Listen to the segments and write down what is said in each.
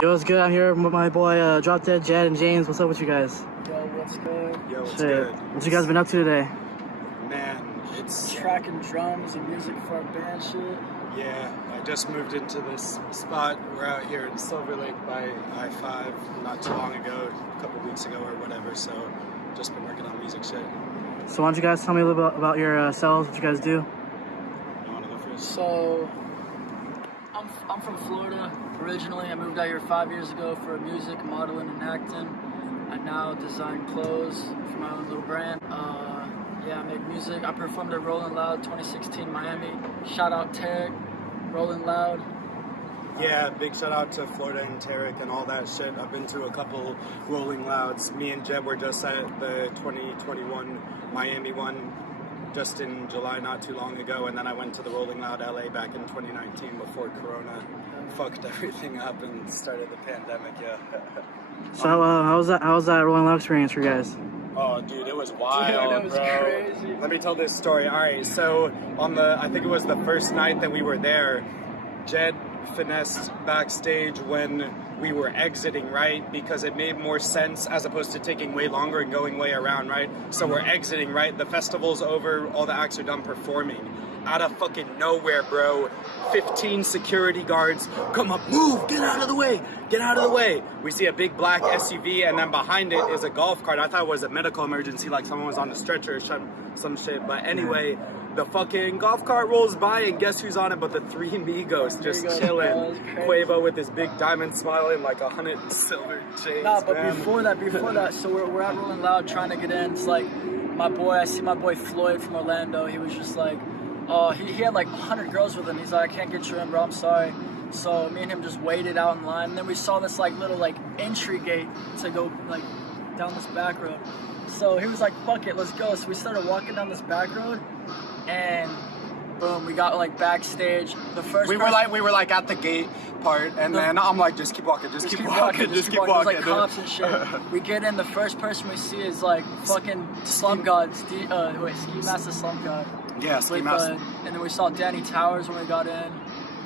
Yo, what's good? I'm here with my boy DropDeadJedd and James. What's up with you guys? Yo, what's good? Yo, what's Shit. good? What you guys been up to today? Man, it's... Tracking drums and music for our band shit. Yeah, I just moved into this spot. We're out here in Silver Lake by I-5 not too long ago, a couple weeks ago or whatever, so just been working on music shit. So why don't you guys tell me a little bit about yourselves, what you guys do? You wanna go first? So, I'm from Florida originally. I moved out here 5 years ago for music, modeling, and acting. I now design clothes for my own little brand. Yeah, I make music. I performed at Rolling Loud 2016 Miami. Shout out Tarek, Rolling Loud. Yeah, big shout out to Florida and Tarek and all that shit. I've been to a couple Rolling Louds. Me and Jeb were just at the 2021 Miami one just in July not too long ago, and then I went to the Rolling Loud LA back in 2019 before Corona fucked everything up and started the pandemic. Yeah. So how was that Rolling Loud experience for you guys? Oh, dude, it was wild, Dude, it was bro. crazy. Let me tell this story. All right, so I think it was the first night that we were there, Jed finessed backstage when we were exiting, right? Because it made more sense as opposed to taking way longer and going way around, right? So we're exiting, right? The festival's over, all the acts are done performing. Out of fucking nowhere, bro, 15 security guards come up, move, get out of the way, get out of the way. We see a big black SUV, and then behind it is a golf cart. I thought it was a medical emergency, like someone was on a stretcher or some shit. But anyway, the fucking golf cart rolls by, and guess who's on it but the three Migos just chilling. Quavo with his big diamond smile and like 100 silver chains. Nah, but man. before that, so we're at Rolling Loud trying to get in. It's like I see my boy Floyd from Orlando. He was just like, he had like 100 girls with him. He's like, I can't get you in, bro, I'm sorry. So me and him just waited out in line. And then we saw this like little like entry gate to go like down this back road. So he was like, fuck it, let's go. So we started walking down this back road, and boom, we got like backstage. We were like at the gate part, and then I'm like, just keep walking, just keep walking. There's like cops and shit. We get in, the first person we see is like fucking Slum God, Ski Master Slum God. Yeah, Ski Master. And then we saw Danny Towers when we got in.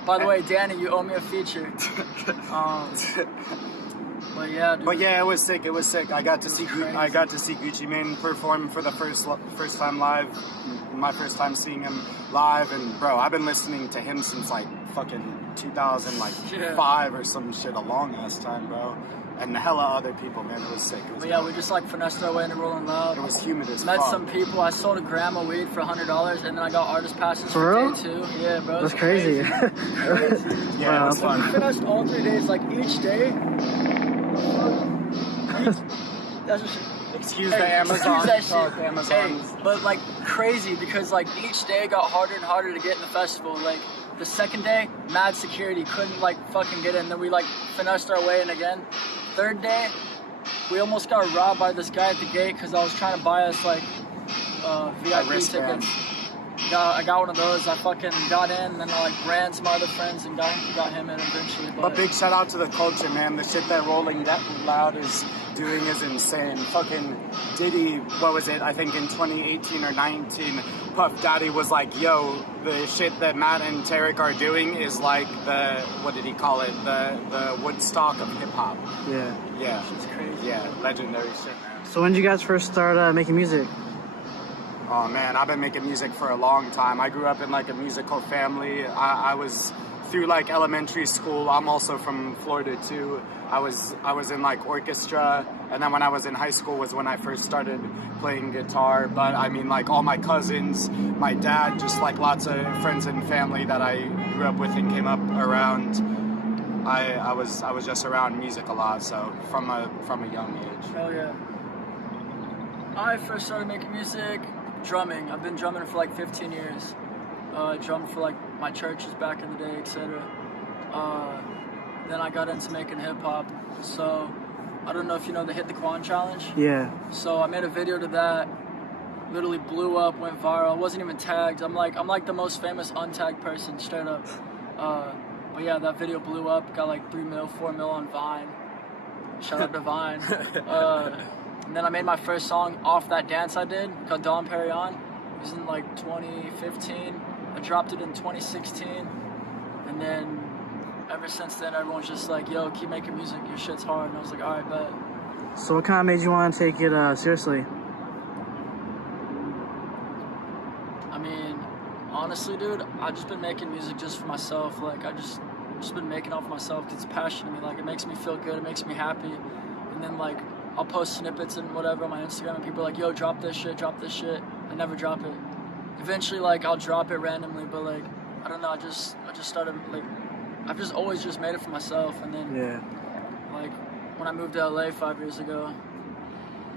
By the way, Danny, you owe me a feature. But yeah, dude. But yeah, it was sick. It was sick. I got to see Gucci Mane perform for the first time live. My first time seeing him live, and bro, I've been listening to him since like fucking 2005 or some shit, a long ass time, bro. And hella other people, man. It was sick. It was yeah, we just like finessed our way into Rolling Loud. It was humid as Met fuck. some people. I sold a gram of weed for $100, and then I got artist passes For real? day 2. Yeah, bro. That's crazy. Crazy. Yeah, it was fun. We finished all 3 days, like each day. That's just. Excuse the Amazon. Excuse that shit. Amazon. Hey, but like crazy, because like each day got harder and harder to get in the festival. Like the second day, mad security, couldn't like fucking get in. Then we like finessed our way in again. Third day, we almost got robbed by this guy at the gate because I was trying to buy us like VIP tickets. I got one of those. I fucking got in, and then I like ran some other friends and got him in eventually. But big shout out to the culture, man. The shit that Rolling Loud is doing is insane. Fucking Diddy, what was it? I think in 2018 or 19, Puff Daddy was like, yo, the shit that Matt and Tarek are doing is like the, what did he call it? The Woodstock of hip hop. Yeah. Yeah. It's crazy. Yeah, legendary shit, man. So when did you guys first start making music? Oh man, I've been making music for a long time. I grew up in like a musical family. I was through like elementary school. I'm also from Florida too. I was in like orchestra, and then when I was in high school was when I first started playing guitar. But I mean, like all my cousins, my dad, just like lots of friends and family that I grew up with and came up around. I was just around music a lot, so from a young age. Hell yeah. I first started making music drumming. I've been drumming for like 15 years. I drummed for like my churches back in the day, etc. Then I got into making hip hop. So I don't know if you know the Hit the Quan challenge. Yeah. So I made a video to that. Literally blew up, went viral. Wasn't even tagged. I'm like the most famous untagged person, straight up. But yeah, that video blew up. Got like 3 mil, 4 mil on Vine. Shout out to Vine. And then I made my first song off that dance I did called Dom Perignon. It was in like 2015. I dropped it in 2016. And then ever since then, everyone's just like, yo, keep making music, your shit's hard. And I was like, all right, bet. So what kind of made you want to take it seriously? I mean, honestly, dude, I've just been making music just for myself. Like, I just been making off myself because it's passion to me. Like, it makes me feel good, it makes me happy. And then, like, I'll post snippets and whatever on my Instagram, and people are like, yo, drop this shit, drop this shit. I never drop it. Eventually, like, I'll drop it randomly, but, like, I don't know, I just started, like, I've just always just made it for myself. And then, like, when I moved to LA 5 years ago,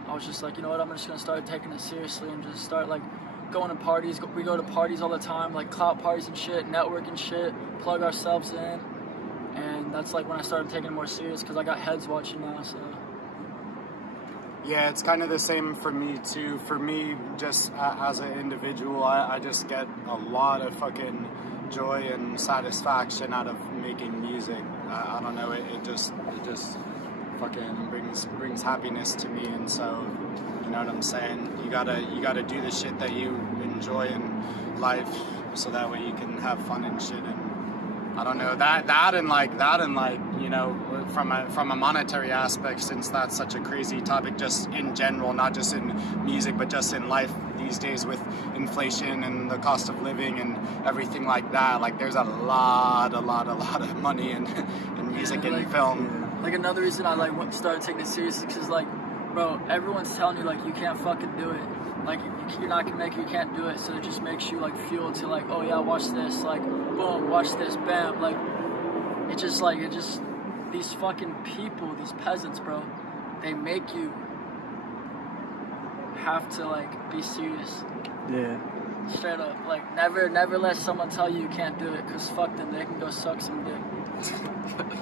I was just like, you know what, I'm just gonna start taking it seriously and just start, like, going to parties. We go to parties all the time, like clout parties and shit, networking shit, plug ourselves in. And that's, like, when I started taking it more serious, because I got heads watching now, so. Yeah, it's kind of the same for me too. For me, just as an individual, I just get a lot of fucking joy and satisfaction out of making music. I don't know, it just fucking brings happiness to me. And so, you know what I'm saying? You gotta do the shit that you enjoy in life, so that way you can have fun and shit. And I don't know, that and like you know, from a monetary aspect, since that's such a crazy topic just in general, not just in music but just in life these days with inflation and the cost of living and everything like that. Like, there's a lot of money in music and film. Like, another reason I started taking it seriously, because, like, bro, everyone's telling you, like, you can't fucking do it. Like, you're not gonna make it, you can't do it. So it just makes you, like, fuel to, like, oh yeah, watch this, like, boom, watch this, bam. Like, these fucking people, these peasants, bro, they make you have to, like, be serious. Yeah. Straight up. Like, never let someone tell you can't do it, because fuck them, they can go suck some dick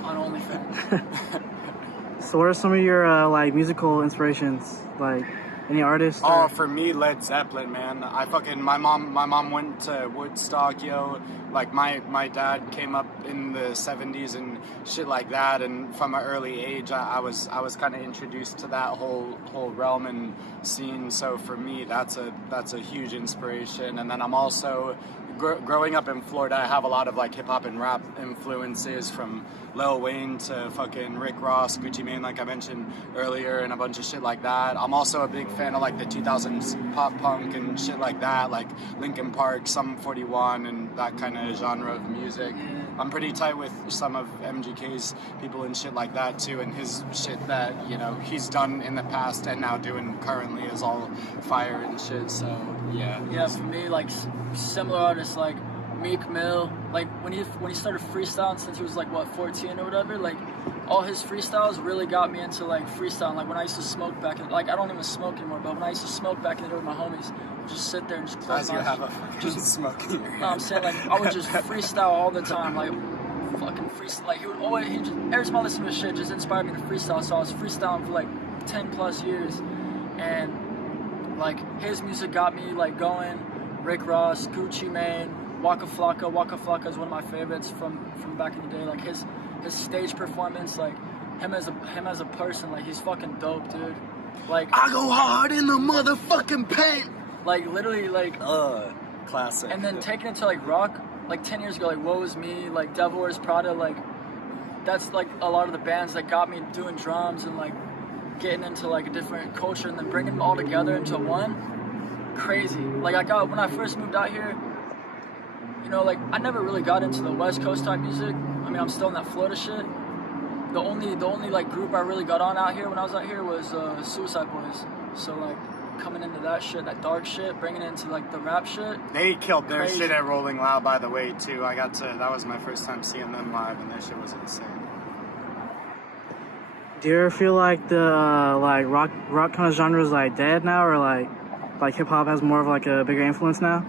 on OnlyFans. So what are some of your like musical inspirations? Like, any artists? Oh, for me, Led Zeppelin, man. My mom went to Woodstock, yo. Like, my dad came up in the 70s and shit like that, and from an early age, I was kind of introduced to that whole realm and scene. So for me, that's a huge inspiration. And then I'm also growing up in Florida, I have a lot of, like, hip hop and rap influences, from Lil Wayne to fucking Rick Ross, Gucci Mane, like I mentioned earlier, and a bunch of shit like that. I'm also a big fan of, like, the 2000s pop punk and shit like that, like Linkin Park, Sum 41, and that kind of genre of music. I'm pretty tight with some of MGK's people and shit like that too, and his shit that, you know, he's done in the past and now doing currently is all fire and shit. So yeah, for me, like, similar artists like Meek Mill, like, when he started freestyling since he was, like, what, 14 or whatever, like, all his freestyles really got me into, like, freestyling. Like, when I used to smoke back in, like, I don't even smoke anymore, but when I used to smoke back in the day with my homies, I'd just sit there and just close my eyes. As you have a fucking smoking. No, I'm saying, like, I would just freestyle all the time, like, fucking freestyle. Like, every time I listen to his shit, just inspired me to freestyle. So I was freestyling for, like, 10 plus years, and, like, his music got me, like, going. Rick Ross, Gucci Mane, Waka Flocka. Waka Flocka is one of my favorites from back in the day. Like, his stage performance, like, him as a person, like, he's fucking dope, dude. Like, I go hard in the motherfucking paint. Like, literally, like, classic. And then taking it to, like, rock, like, 10 years ago, like, Woe Is Me, like, Devil Wears Prada, like, that's, like, a lot of the bands that got me doing drums and, like, getting into, like, a different culture, and then bringing them all together into one. Crazy. Like, when I first moved out here, you know, like, I never really got into the West Coast type music. I mean, I'm still in that Florida shit. The only like, group I really got on out here when I was out here was Suicide Boys. So, like, coming into that shit, that dark shit, bringing it into, like, the rap shit. They killed their shit at Rolling Loud, by the way, too. That was my first time seeing them live, and their shit was insane. Do you ever feel like the like rock kind of genre is, like, dead now, or like hip hop has more of, like, a bigger influence now?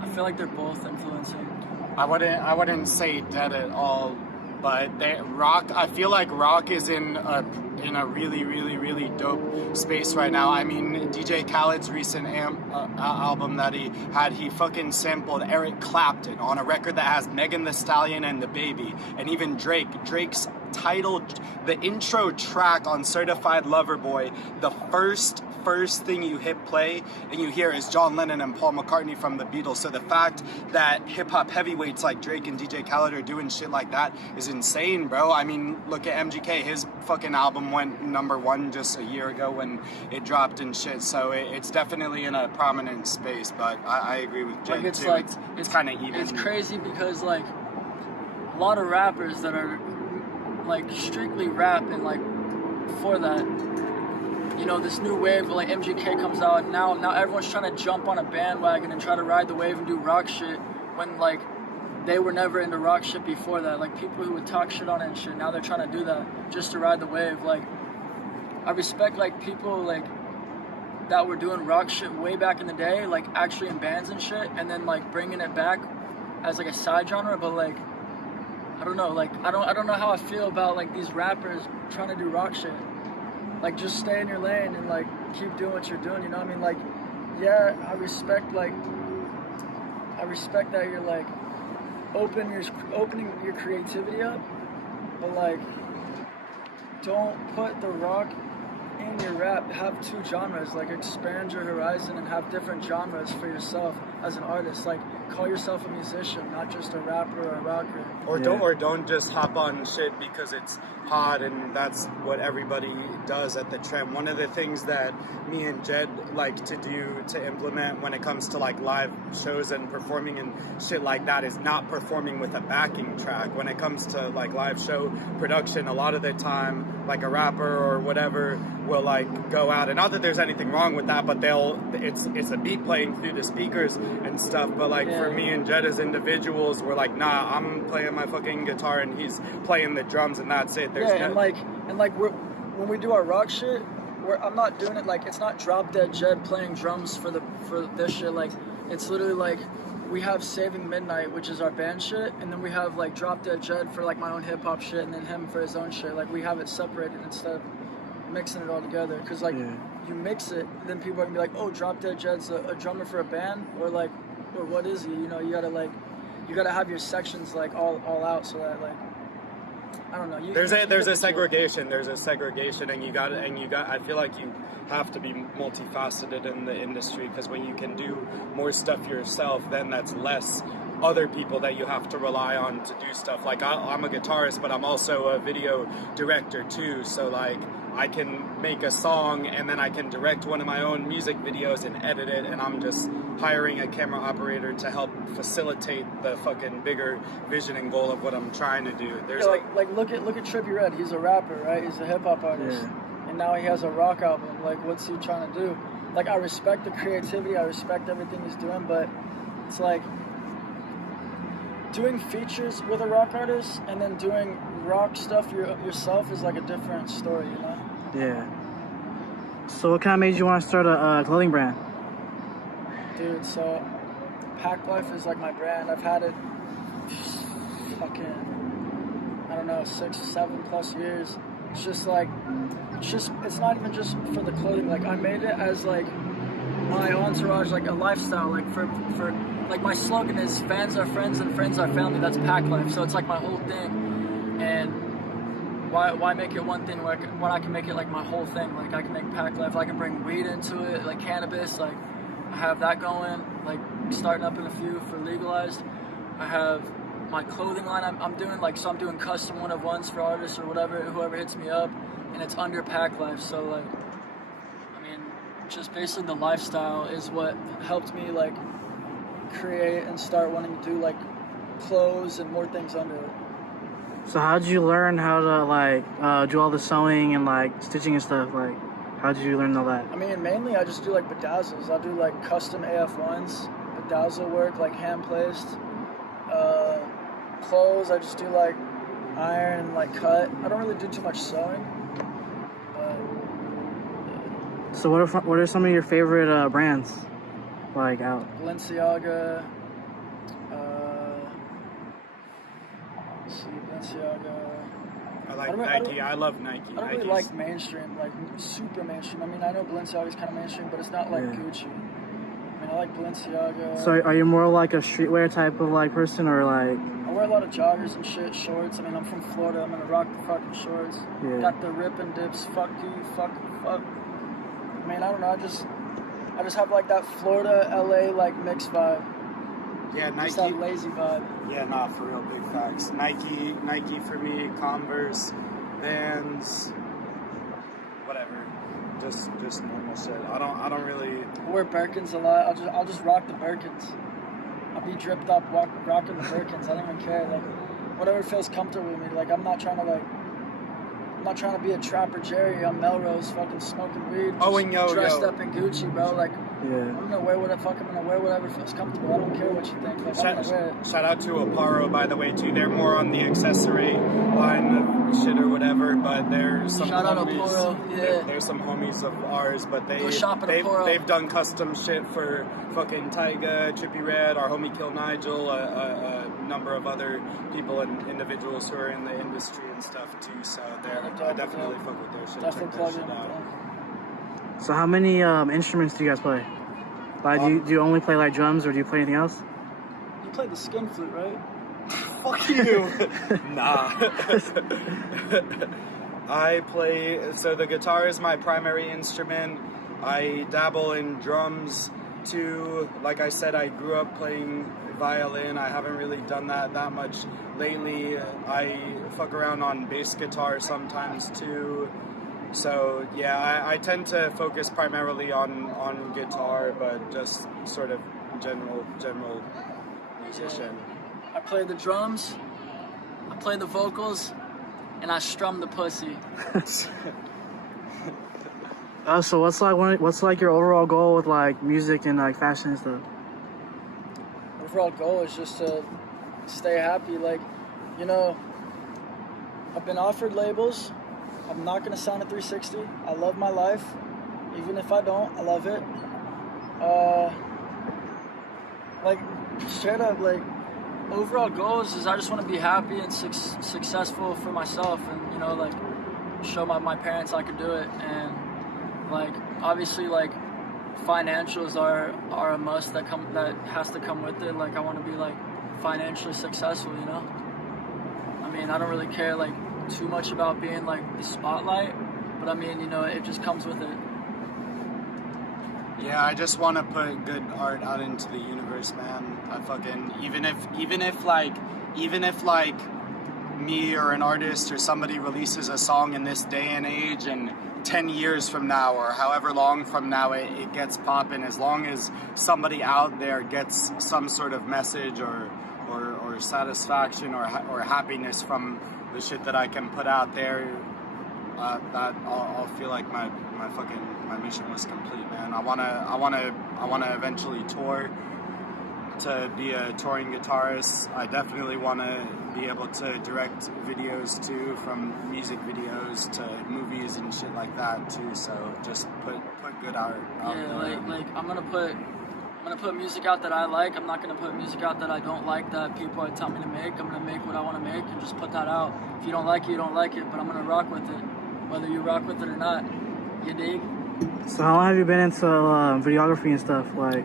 I feel like they're both influencing. I wouldn't say dead at all, but I feel like rock is in a really dope space right now. I mean, DJ Khaled's recent album that he fucking sampled Eric Clapton on a record that has Megan Thee Stallion and DaBaby, and even Drake's titled the intro track on Certified Lover Boy, the first first thing you hit play and you hear is John Lennon and Paul McCartney from the Beatles. So the fact that hip-hop heavyweights like Drake and DJ Khaled are doing shit like that is insane, bro. I mean, look at MGK. His fucking album went #1 just a year ago when it dropped and shit. So it's definitely in a prominent space, but I agree with Jay, like, too. It's kind of even. It's crazy because, like, a lot of rappers that are, like, strictly rap and, like, before that, you know, this new wave, like MGK comes out, and now everyone's trying to jump on a bandwagon and try to ride the wave and do rock shit when, like, they were never into rock shit before that. Like, people who would talk shit on it and shit, now they're trying to do that just to ride the wave. Like, I respect, like, people, like, that were doing rock shit way back in the day, like, actually in bands and shit, and then, like, bringing it back as, like, a side genre, but, like, I don't know, like, I don't know how I feel about, like, these rappers trying to do rock shit. Like, just stay in your lane and, like, keep doing what you're doing, you know what I mean? Like, yeah, I respect that you're, like, opening your creativity up, but, like, don't put the rock in your rap. Have two genres, like, expand your horizon and have different genres for yourself as an artist. Like, call yourself a musician, not just a rapper or a rocker. Or don't just hop on shit because it's hot and that's what everybody does at the trim. One of the things that me and Jedd like to do to implement when it comes to, like, live shows and performing and shit like that is not performing with a backing track. When it comes to, like, live show production, a lot of the time, like, a rapper or whatever will, like, go out, and not that there's anything wrong with that, but it's a beat playing through the speakers and stuff, but, like, for me and Jedd as individuals, we're like, nah, I'm playing my fucking guitar and he's playing the drums and that's it. And when we do our rock shit, I'm not doing it like, it's not DropDeadJedd playing drums for this shit. Like, it's literally like, we have Saving Midnight, which is our band shit, and then we have, like, DropDeadJedd for, like, my own hip hop shit, and then him for his own shit. Like, we have it separated instead of mixing it all together. Cause, like, you mix it, then people are gonna be like, oh, DropDeadJedd's a drummer for a band, or, like, or what is he? You know, you gotta have your sections, like, all out, so that, like, I don't know. There's a segregation, and you got. I feel like you have to be multifaceted in the industry, because when you can do more stuff yourself, then that's less other people that you have to rely on to do stuff. Like, I'm a guitarist, but I'm also a video director too. So, like, I can make a song and then I can direct one of my own music videos and edit it, and I'm just hiring a camera operator to help facilitate the fucking bigger vision and goal of what I'm trying to do. There's look at Trippie Redd. He's a rapper, right? He's a hip hop artist, and now he has a rock album. Like, what's he trying to do? Like, I respect the creativity, I respect everything he's doing, but it's like doing features with a rock artist and then doing rock stuff yourself is like a different story, you know? Yeah. So what kind of made you want to start a clothing brand? Dude, so Pack Life is like my brand. I've had it fucking, I don't know, 6, 7+ years. It's just like, it's not even just for the clothing. Like, I made it as, like, my entourage, like a lifestyle. Like, for like, my slogan is fans are friends and friends are family. That's Pack Life. So it's like my whole thing. And why make it one thing when I can make it like my whole thing? Like, I can make Pack Life. I can bring weed into it, like cannabis. Like, I have that going. Like, starting up in a few for legalized. I have my clothing line I'm doing, like, so I'm doing custom one-of-ones for artists or whoever hits me up, and it's under Pack Life. So, like, I mean, just basically the lifestyle is what helped me, like, create and start wanting to do, like, clothes and more things under it. So how did you learn how to, like, do all the sewing and, like, stitching and stuff? Like, how did you learn all that? I mean, mainly I just do, like, bedazzles. I'll do, like, custom AF1s, bedazzle work, like, hand-placed. Clothes, I just do, like, iron and, like, cut. I don't really do too much sewing. So what are some of your favorite brands, like, out? Balenciaga. Balenciaga. I like Nike. I love Nike. I don't really like mainstream, like super mainstream. I mean, I know Balenciaga's kind of mainstream, but it's not like Gucci. I mean, I like Balenciaga. So are you more like a streetwear type of, like, person, or like? I wear a lot of joggers and shit, shorts. I mean, I'm from Florida. I'm gonna rock the fucking shorts. Yeah. Got the rip and dips. Fuck you. Fuck. I mean, I don't know. I just have like that Florida, LA like mixed vibe. Yeah, Nike. Just that lazy vibe. Yeah, nah, for real, big facts. Nike for me, Converse, Vans, whatever. Just normal shit. I don't really. I wear Birkins a lot. I'll just rock the Birkins. I'll be dripped up rocking the Birkins. I don't even care. Like whatever feels comfortable with me. Like I'm not trying to be a Trapper Jerry on Melrose fucking smoking weed. Dressed up in Gucci, bro. Like I'm gonna wear what the fuck I'm gonna wear, whatever feels comfortable. I don't care what you think. Like, I'm gonna wear it. Shout out to Aparo, by the way, too. They're more on the accessory line of shit or whatever, but there's some Shout out homies. Aparo, yeah. There's some homies of ours, but they've done custom shit for fucking Tyga, Trippie Redd, our homie Kill Nigel, a number of other people and individuals who are in the industry and stuff too. So I definitely fuck with their shit. Definitely Check plug that in. shit out. So how many instruments do you guys play? Like, do you only play like drums, or do you play anything else? You play the skin flute, right? Fuck you. Nah. I play, so the guitar is my primary instrument. I dabble in drums too. Like I said, I grew up playing violin. I haven't really done that much lately. I fuck around on bass guitar sometimes too. So yeah, I tend to focus primarily on guitar, but just sort of general musician. I play the drums, I play the vocals, and I strum the pussy. So what's like your overall goal with like music and like fashion and stuff? Overall goal is just to stay happy. Like, you know, I've been offered labels. I'm not gonna sign a 360. I love my life. Even if I don't, I love it. Like, straight up, like, overall goals is I just want to be happy and successful for myself, and, you know, like, show my parents I could do it. And, like, obviously, like, financials are a must that has to come with it. Like, I want to be, like, financially successful, you know? I mean, I don't really care, like, too much about being like the spotlight, but I mean, you know, it just comes with it. Yeah, I just want to put good art out into the universe, man. I fucking even if like me or an artist or somebody releases a song in this day and age, and 10 years from now or however long from now it gets popping, as long as somebody out there gets some sort of message or satisfaction or happiness from the shit that I can put out there, that I'll feel like my mission was complete, man. I wanna eventually tour, to be a touring guitarist. I definitely wanna be able to direct videos too, from music videos to movies and shit like that too. So just put good art out there. Like I'm gonna put music out that I like. I'm not gonna put music out that I don't like, that people are telling me to make. I'm gonna make what I want to make and just put that out. If you don't like it, you don't like it, but I'm gonna rock with it, whether you rock with it or not. You dig? So how long have you been into videography and stuff? Like,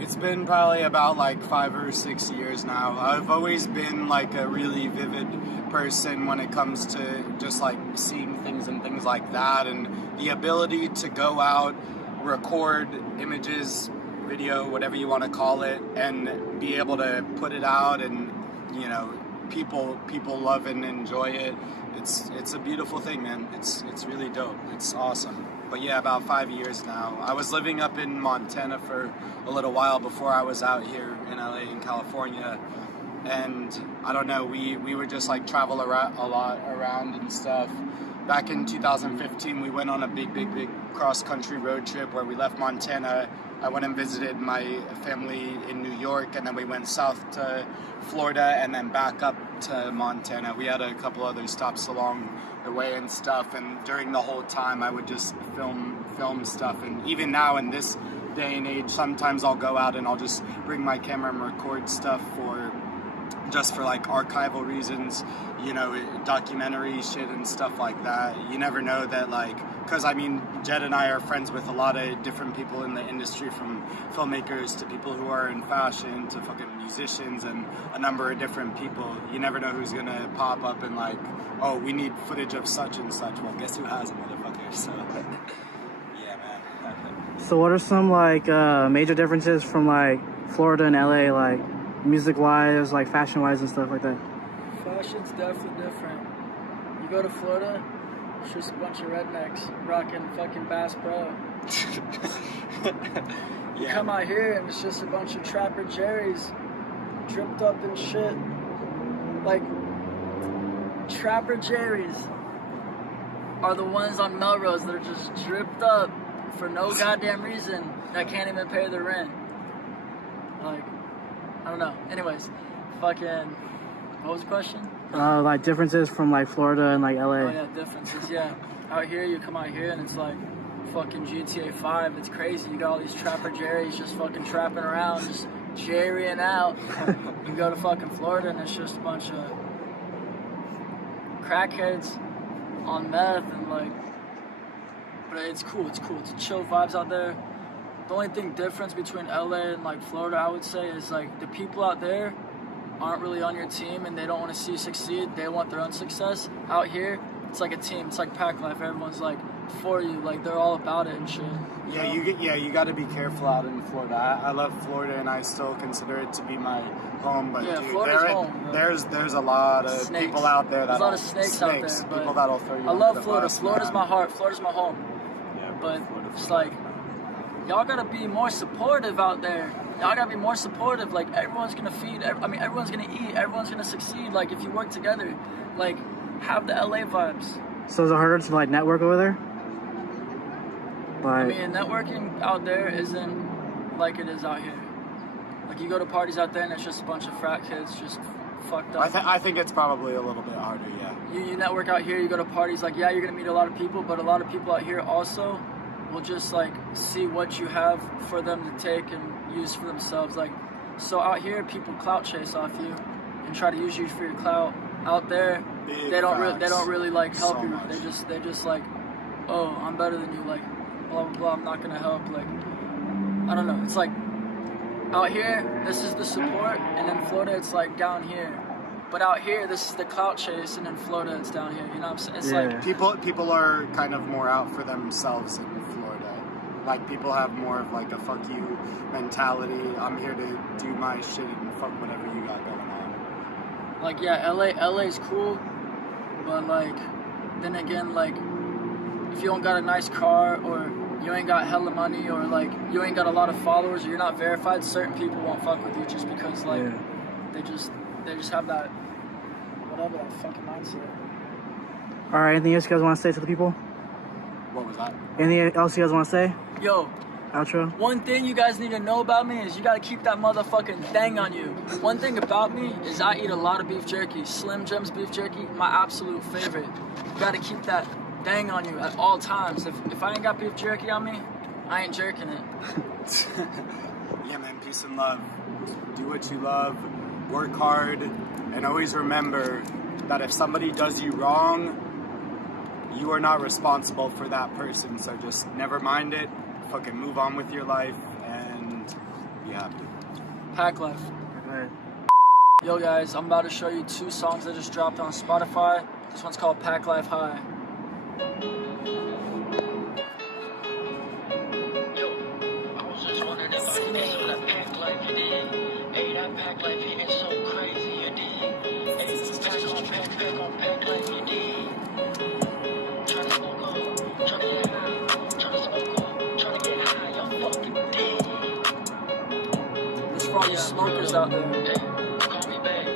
it's been probably about like 5 or 6 years now. I've always been like a really vivid person when it comes to just like seeing things and things like that, and the ability to go out, record images, video, whatever you want to call it, and be able to put it out, and you know, people love and enjoy it. It's a beautiful thing, man. It's really dope. It's awesome. But yeah, about 5 years now. I was living up in Montana for a little while before I was out here in LA in California, and I don't know, we would just like travel a lot around and stuff. Back in 2015, we went on a big cross-country road trip where we left Montana. I went and visited my family in New York, and then we went south to Florida and then back up to Montana. We had a couple other stops along the way and stuff, and during the whole time I would just film stuff. And even now in this day and age, sometimes I'll go out and I'll just bring my camera and record stuff for like archival reasons, you know, documentary shit and stuff like that. You never know that, like, because I mean, Jedd and I are friends with a lot of different people in the industry, from filmmakers to people who are in fashion to fucking musicians and a number of different people. You never know who's gonna pop up and like, oh, we need footage of such and such. Well, guess who has it, motherfucker? So yeah, man. So what are some like major differences from like Florida and LA, like music-wise, like fashion-wise and stuff like that? Fashion's definitely different. You go to Florida, it's just a bunch of rednecks rocking fucking Bass Pro. You come out here and it's just a bunch of Trapper Jerry's dripped up and shit. Like, Trapper Jerry's are the ones on Melrose that are just dripped up for no goddamn reason that can't even pay their rent. Like, I don't know. Anyways, fucking, what was the question? Like differences from like Florida and like LA. Oh yeah, differences, yeah. Out here, you come out here and it's like fucking GTA 5. It's crazy. You got all these Trapper Jerry's just fucking trapping around, just jerrying out. You go to fucking Florida and it's just a bunch of crackheads on meth and like, but it's cool. It's chill vibes out there. The only thing difference between LA and like Florida, I would say, is like the people out there aren't really on your team and they don't want to see you succeed. They want their own success. Out here, it's like a team. It's like pack life. Everyone's like for you. Like they're all about it and shit. You got to be careful out in Florida. I love Florida and I still consider it to be my home. But yeah, dude, Florida's home. There's a lot of snakes. people out there. There's a lot of snakes out there. But people that'll throw you. I love Florida. Florida's my heart. Florida's my home. Yeah, but it's like, y'all gotta be more supportive out there. Y'all gotta be more supportive. Like everyone's gonna feed. Everyone's gonna eat. Everyone's gonna succeed. Like if you work together, like have the LA vibes. So is it harder to like network over there? I mean, networking out there isn't like it is out here. Like you go to parties out there and it's just a bunch of frat kids just fucked up. I think it's probably a little bit harder. Yeah. You network out here. You go to parties. Like yeah, you're gonna meet a lot of people, but a lot of people out here also will just like see what you have for them to take and use for themselves. Like so out here people clout chase off you and try to use you for your clout. Out there they don't really like help so you. Much. They're just like, oh, I'm better than you, like blah blah blah, I'm not gonna help. Like I don't know. It's like out here this is the support and in Florida it's like down here. But out here, this is the clout chase, and in Florida, it's down here. You know what I'm saying? It's like people are kind of more out for themselves in Florida. Like people have more of like a fuck you mentality. I'm here to do my shit and fuck whatever you got going on. Like yeah, LA's cool, but like then again, like if you don't got a nice car or you ain't got hella money or like you ain't got a lot of followers or you're not verified, certain people won't fuck with you just because like they just have that. Whatever, that fucking mindset. Alright, anything else you guys want to say to the people? What was that? Anything else you guys want to say? Yo. Outro? One thing you guys need to know about me is you gotta keep that motherfucking thing on you. One thing about me is I eat a lot of beef jerky. Slim Jim's beef jerky, my absolute favorite. You gotta keep that thing on you at all times. If I ain't got beef jerky on me, I ain't jerking it. Yeah, man, peace and love. Do what you love. Work hard, and always remember that if somebody does you wrong, you are not responsible for that person. So just never mind it, fucking move on with your life, and be happy. Pack life. Alright. Yo guys, I'm about to show you 2 songs that just dropped on Spotify. This one's called Pack Life High. Hey, that pack life hitting so crazy, you dig? Hey, pack on pack life, you dig? Tryna smoke up, tryna get high, tryna smoke up, tryna get high, you fucking dig. This is for all you smokers out there. Hey, call me babe.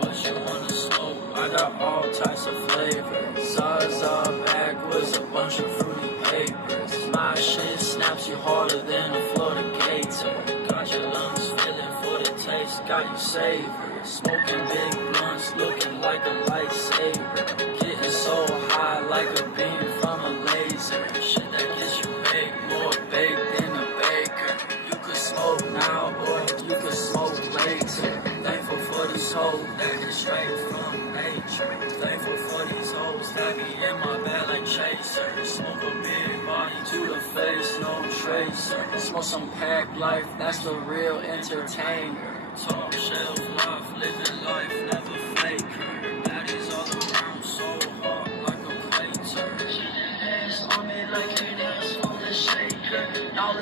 What you wanna smoke? I got all types of flavors. Zaza backwards, a bunch of fruity papers. My shit snaps you harder than a Florida gator. Got your lungs feeling for the taste, got you savor. Smoking big blunts, looking like a lightsaber. Getting so high like a beam from a laser. Shit that gets you baked, more baked than a baker. You could smoke now or you could smoke later. Thankful for these hoes that get straight from nature. Thankful for these hoes that be in my bag like chaser. Smoke a big body to the face, no tracer. Smoke some pack life, that's the real entertainer. Top shelf life, living life, never faker. Baddies all around, so hot like a plater.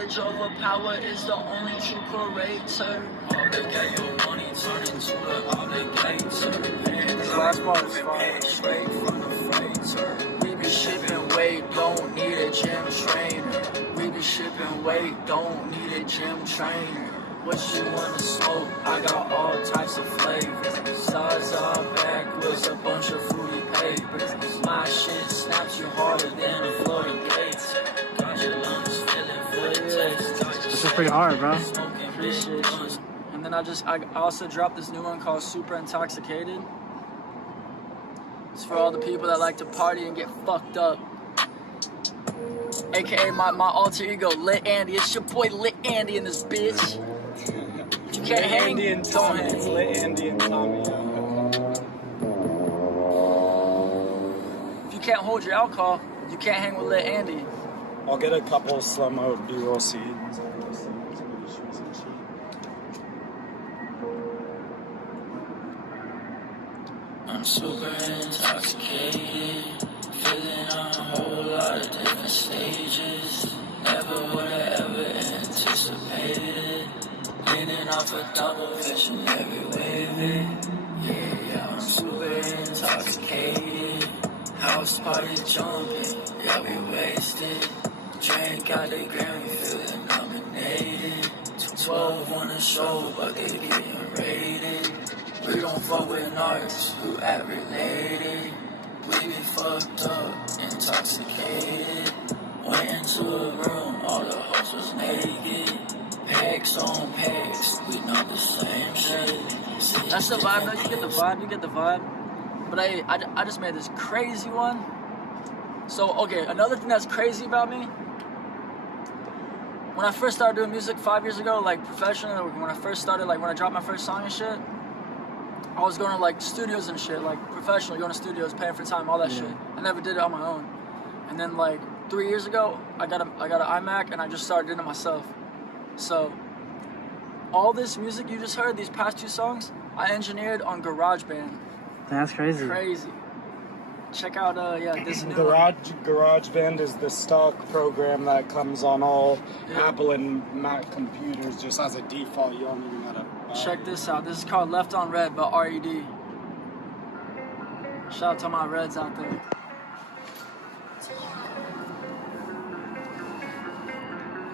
knowledge over power is the only true curator. Obligate your money, turn into the obligator. This last part is fire. Straight from the freighter. We be shipping weight, don't need a gym trainer. We be shipping weight, don't need a gym trainer. What you wanna smoke? I got all types of flavors. Zaza backwards, a bunch of fruity papers. My shit snaps you harder than a floating gates. Got your lungs feeling for the taste. This is pretty hard, bro. Appreciate you. And then I also dropped this new one called Super Intoxicated. It's for all the people that like to party and get fucked up. AKA my alter ego, Lit Andy. It's your boy Lit Andy in this bitch. You can't hang, Andy and don't Tommy. It's hang. Lit Andy and Tommy. If you can't hold your alcohol, you can't hang with Lit Andy. I'll get a couple slow-mo B-roll scenes. I'm super intoxicated, feeling on a whole lot of different stages. Never would I ever anticipated. Leaning off a double vision every wavy. Yeah, I'm super intoxicated. House party jumping, yeah, we wasted. Drink out the Grammy, feeling nominated. 12 on the show, but they getting rated. We don't fuck with artists who act related. We be fucked up, intoxicated. Went into a room, all the hoes was naked. Pegs on pegs, we not the same shit. That's the vibe, though. You get the vibe. But I just made this crazy one. So, okay, another thing that's crazy about me, when I first started doing music 5 years ago, like professionally, when I first started, like when I dropped my first song and shit, I was going to like studios and shit, like professionally going to studios, paying for time, all that shit. I never did it on my own. And then like 3 years ago, I got an iMac and I just started doing it myself. So all this music you just heard, these past 2 songs, I engineered on GarageBand. That's crazy. Crazy. Check out this new one. GarageBand is the stock program that comes on all Apple and Mac computers just as a default. You don't even gotta Check this out. This is called Left on Red by R.E.D. Shout out to my Reds out there.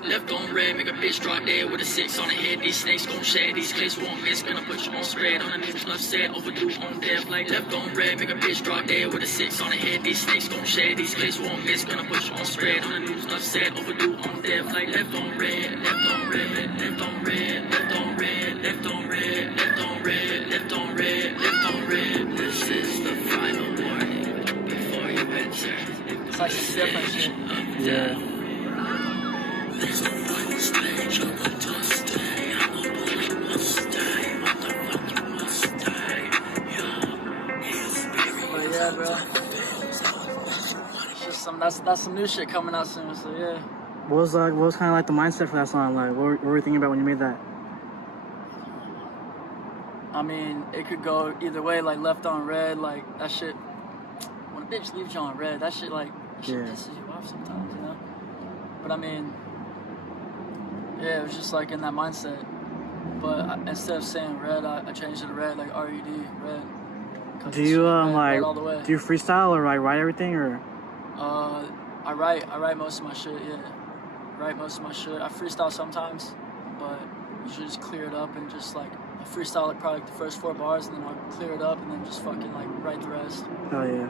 Left on red, make a bitch drop dead with a 6 on the head. These snakes gon' shed, these clips won't miss. Gonna put you on spread on the news, enough said, overdue on death. Like left on red, make a bitch drop dead with a 6 on the head. These snakes gon' shed, these clips won't miss. Gonna put you on spread on the news, enough said, overdue on death. Like left on red, left on red, left on red, left on red, left on red, left on red, left on red, left on red. This is the final warning before you enter. It's like some different shit. Yeah. There's a final stage of the dust day. I'm a bully must die. Motherfucker must die. Yeah, his spirit. But yeah, bro. It's just that's some new shit coming out soon. So yeah. What was kind of like the mindset for that song? Like, what were you thinking about when you made that? I mean, it could go either way. Like left on red, like that shit. When a bitch leaves you on red, that shit pisses you off sometimes, you know. But I mean. Yeah, it was just like in that mindset. But instead of saying red, I changed it to red, like R-E-D, red. Do you red all the way. do you freestyle or write everything or? I write most of my shit. Yeah, write most of my shit. I freestyle sometimes, but usually just clear it up and just like I freestyle like probably the first 4 bars and then I'll clear it up and then just fucking like write the rest. Oh yeah.